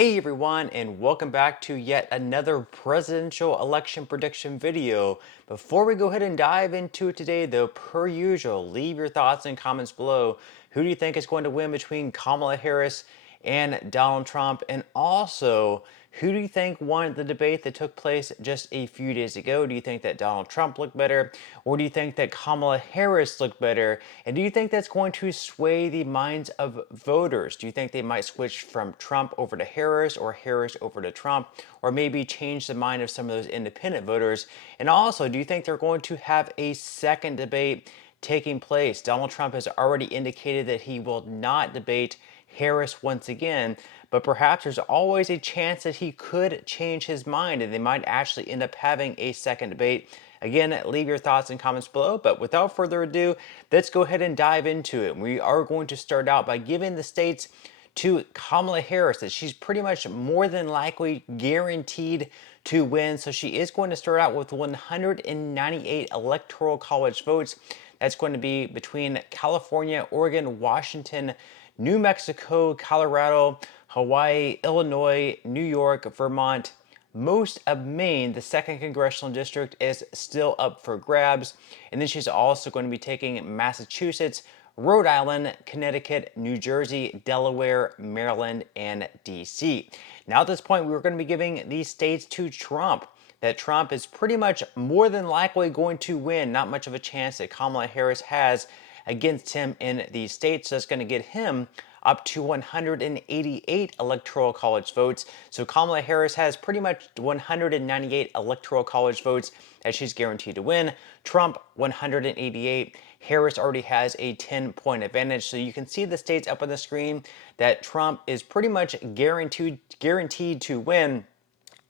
Hey everyone, and welcome back to yet another presidential election prediction video. Before we go ahead and dive into it today, though, per usual, leave your thoughts and comments below. Who do you think is going to win between Kamala Harris and Donald Trump? And also, who do you think won the debate that took place just a few days ago? Do you think that Donald Trump looked better, or do you think that Kamala Harris looked better? And do you think that's going to sway the minds of voters? Do you think they might switch from Trump over to Harris or Harris over to Trump, or maybe change the mind of some of those independent voters? And also, do you think they're going to have a second debate taking place? Donald Trump has already indicated that he will not debate Harris once again, but perhaps there's always a chance that he could change his mind and they might actually end up having a second debate. Again, leave your thoughts and comments below, but without further ado, let's go ahead and dive into it. We are going to start out by giving the states to Kamala Harris that she's pretty much more than likely guaranteed to win. So she is going to start out with 198 electoral college votes. That's going to be between California, Oregon, Washington, New Mexico, Colorado, Hawaii, Illinois, New York, Vermont, most of Maine. The second congressional district is still up for grabs. And then she's also going to be taking Massachusetts, Rhode Island, Connecticut, New Jersey, Delaware, Maryland, and DC. Now at this point, we're going to be giving these states to Trump. That Trump is pretty much more than likely going to win. Not much of a chance that Kamala Harris has against him in these states. So that's going to get him up to 188 electoral college votes. So Kamala Harris has pretty much 198 electoral college votes that she's guaranteed to win. Trump 188. Harris already has a 10-point advantage. So you can see the states up on the screen that Trump is pretty much guaranteed to win.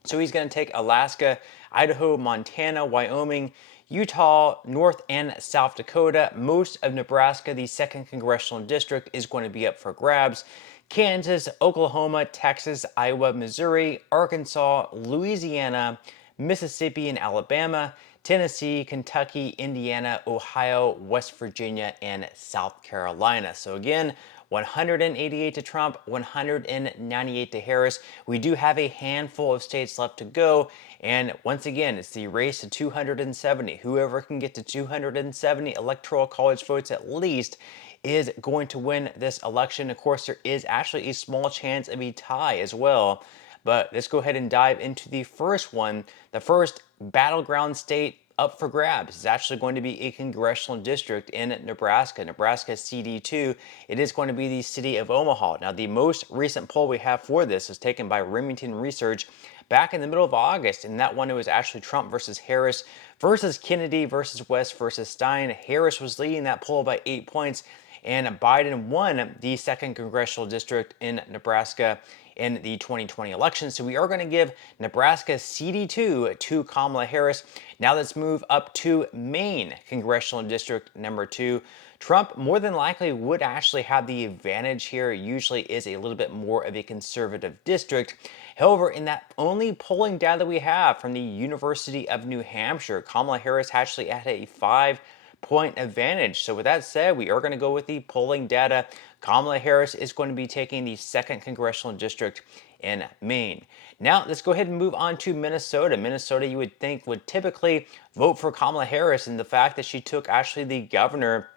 So he's going to take Alaska, Idaho, Montana, Wyoming, Utah, North and South Dakota. Most of Nebraska, the second congressional district, is going to be up for grabs. Kansas, Oklahoma, Texas, Iowa, Missouri, Arkansas, Louisiana, Mississippi and Alabama, Tennessee, Kentucky, Indiana, Ohio, West Virginia, and South Carolina. So again, 188 to Trump, 198 to Harris. We do have a handful of states left to go. And once again, it's the race to 270. Whoever can get to 270 electoral college votes at least is going to win this election. Of course, there is actually a small chance of a tie as well. But let's go ahead and dive into the first one. The first battleground state up for grabs is actually going to be a congressional district in Nebraska, Nebraska CD2. It is going to be the city of Omaha. Now, the most recent poll we have for this is taken by Remington Research back in the middle of August. And that one, it was actually Trump versus Harris versus Kennedy versus West versus Stein. Harris was leading that poll by 8 points, and Biden won the second congressional district in Nebraska in the 2020 election. So we are going to give Nebraska CD2 to Kamala Harris. Now let's move up to Maine congressional district number 2. Trump more than likely would actually have the advantage here. It usually is a little bit more of a conservative district. However, in that only polling data we have from the University of New Hampshire, Kamala Harris actually had a 5-point advantage. So with that said, we are going to go with the polling data. Kamala Harris is going to be taking the second congressional district in Maine. Now, let's go ahead and move on to Minnesota. Minnesota, you would think, would typically vote for Kamala Harris, and the fact that she took actually the governor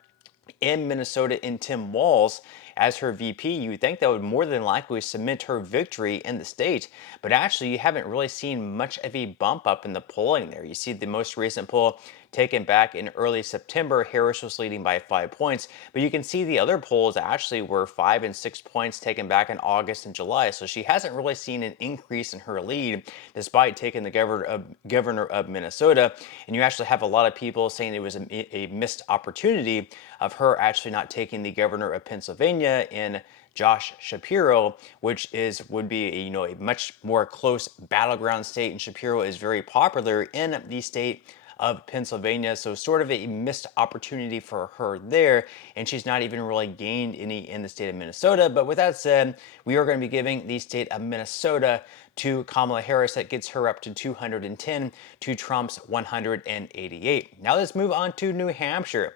in Minnesota in Tim Walz as her VP, you would think that would more than likely cement her victory in the state. But actually, you haven't really seen much of a bump up in the polling there. You see the most recent poll taken back in early September, Harris was leading by 5 points. But you can see the other polls actually were 5 and 6 points taken back in August and July. So she hasn't really seen an increase in her lead despite taking the governor of Minnesota. And you actually have a lot of people saying it was a missed opportunity of her actually not taking the governor of Pennsylvania in Josh Shapiro, which would be a much more close battleground state, and Shapiro is very popular in the state of Pennsylvania. So sort of a missed opportunity for her there, and she's not even really gained any in the state of Minnesota. But with that said, we are going to be giving the state of Minnesota to Kamala Harris. That gets her up to 210 to Trump's 188. Now let's move on to New Hampshire.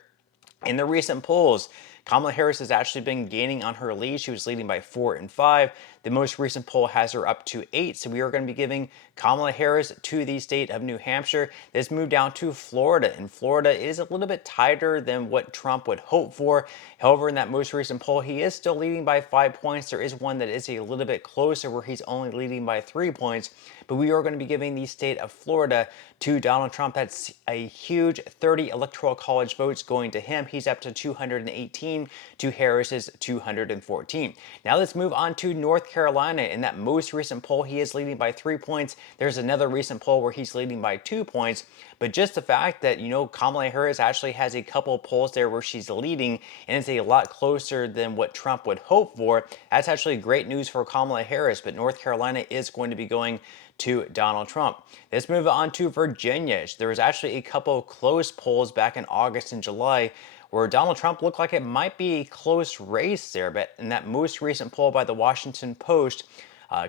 In the recent polls, Kamala Harris has actually been gaining on her lead. She was leading by 4 and 5. The most recent poll has her up to 8. So we are going to be giving Kamala Harris to the state of New Hampshire. This moved down to Florida, and Florida is a little bit tighter than what Trump would hope for. However, in that most recent poll, he is still leading by 5 points. There is one that is a little bit closer where he's only leading by 3 points. But we are going to be giving the state of Florida to Donald Trump. That's a huge 30 electoral college votes going to him. He's up to 218 to Harris's 214. Now let's move on to North Carolina. In that most recent poll, he is leading by 3 points. There's another recent poll where he's leading by 2 points. But just the fact that, Kamala Harris actually has a couple of polls there where she's leading, and it's a lot closer than what Trump would hope for. That's actually great news for Kamala Harris, but North Carolina is going to be going to Donald Trump. Let's move on to Virginia. There was actually a couple of close polls back in August and July where Donald Trump looked like it might be a close race there, but in that most recent poll by the Washington Post,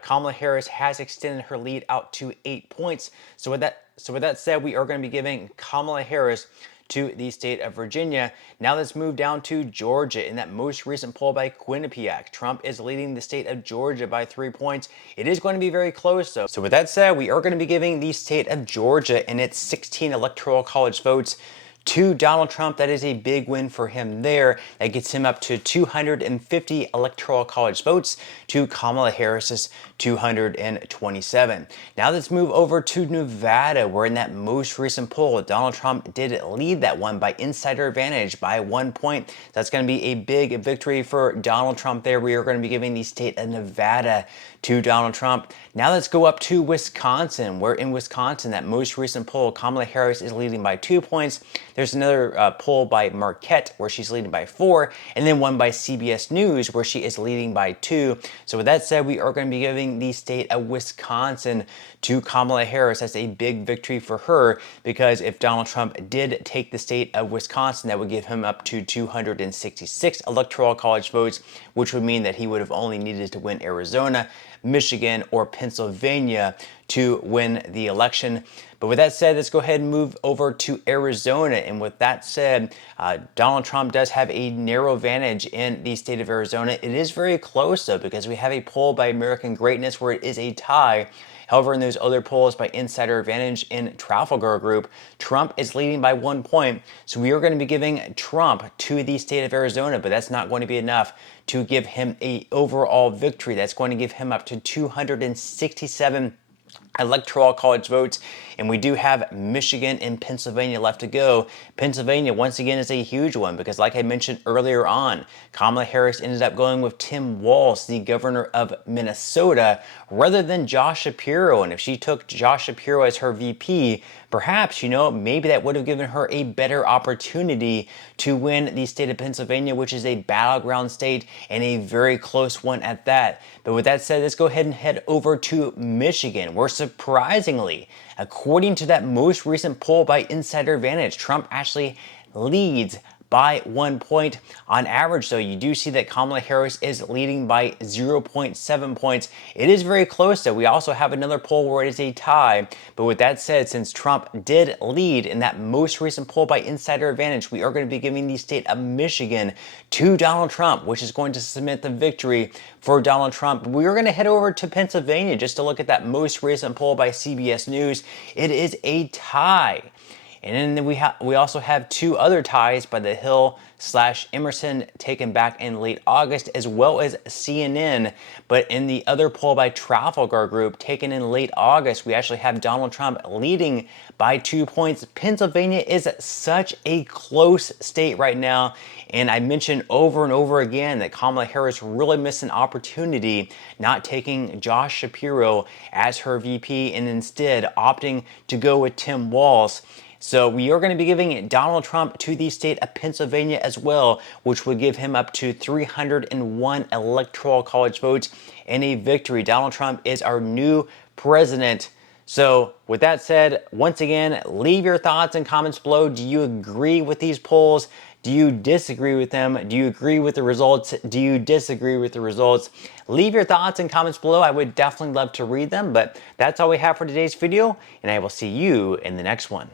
Kamala Harris has extended her lead out to 8 points. So with that said, we are going to be giving Kamala Harris to the state of Virginia. Now let's move down to Georgia. In that most recent poll by Quinnipiac, Trump is leading the state of Georgia by 3 points. It is going to be very close though. So with that said, we are going to be giving the state of Georgia and its 16 electoral college votes to Donald Trump. That is a big win for him there. That gets him up to 250 electoral college votes to Kamala Harris's 227. Now let's move over to Nevada, where in that most recent poll, Donald Trump did lead that one by insider advantage by 1 point. That's going to be a big victory for Donald Trump there. We are going to be giving the state of Nevada to Donald Trump. Now let's go up to Wisconsin, where in Wisconsin, that most recent poll, Kamala Harris is leading by 2 points. There's another poll by Marquette where she's leading by 4, and then one by CBS News where she is leading by 2. So with that said, we are going to be giving the state of Wisconsin to Kamala Harris. That's a big victory for her, because if Donald Trump did take the state of Wisconsin, that would give him up to 266 electoral college votes, which would mean that he would have only needed to win Arizona, Michigan, or Pennsylvania to win the election. But with that said, let's go ahead and move over to Arizona. And with that said, Donald Trump does have a narrow advantage in the state of Arizona. It is very close though, because we have a poll by American Greatness where it is a tie. However, in those other polls by Insider Advantage in Trafalgar Group, Trump is leading by 1 point. So we are going to be giving Trump to the state of Arizona, but that's not going to be enough to give him an overall victory. That's going to give him up to 267 electoral college votes, and we do have Michigan and Pennsylvania left to go. Pennsylvania, once again, is a huge one because, like I mentioned earlier on, Kamala Harris ended up going with Tim Walz, the governor of Minnesota, rather than Josh Shapiro. And if she took Josh Shapiro as her VP, perhaps, maybe that would have given her a better opportunity to win the state of Pennsylvania, which is a battleground state and a very close one at that. But with that said, let's go ahead and head over to Michigan, where surprisingly, according to that most recent poll by Insider Advantage, Trump actually leads by 1 point. On average, though, you do see that Kamala Harris is leading by 0.7 points. It is very close, though. We also have another poll where it is a tie. But with that said, since Trump did lead in that most recent poll by Insider Advantage, we are going to be giving the state of Michigan to Donald Trump, which is going to cement the victory for Donald Trump. We are going to head over to Pennsylvania just to look at that most recent poll by CBS News. It is a tie. And then we also have two other ties by The Hill/Emerson taken back in late August, as well as CNN. But in the other poll by Trafalgar Group taken in late August, we actually have Donald Trump leading by 2 points. Pennsylvania is such a close state right now. And I mentioned over and over again that Kamala Harris really missed an opportunity not taking Josh Shapiro as her VP and instead opting to go with Tim Walz. So we are going to be giving Donald Trump to the state of Pennsylvania as well, which would give him up to 301 electoral college votes and a victory. Donald Trump is our new president. So with that said, once again, leave your thoughts and comments below. Do you agree with these polls? Do you disagree with them? Do you agree with the results? Do you disagree with the results? Leave your thoughts and comments below. I would definitely love to read them, but that's all we have for today's video, and I will see you in the next one.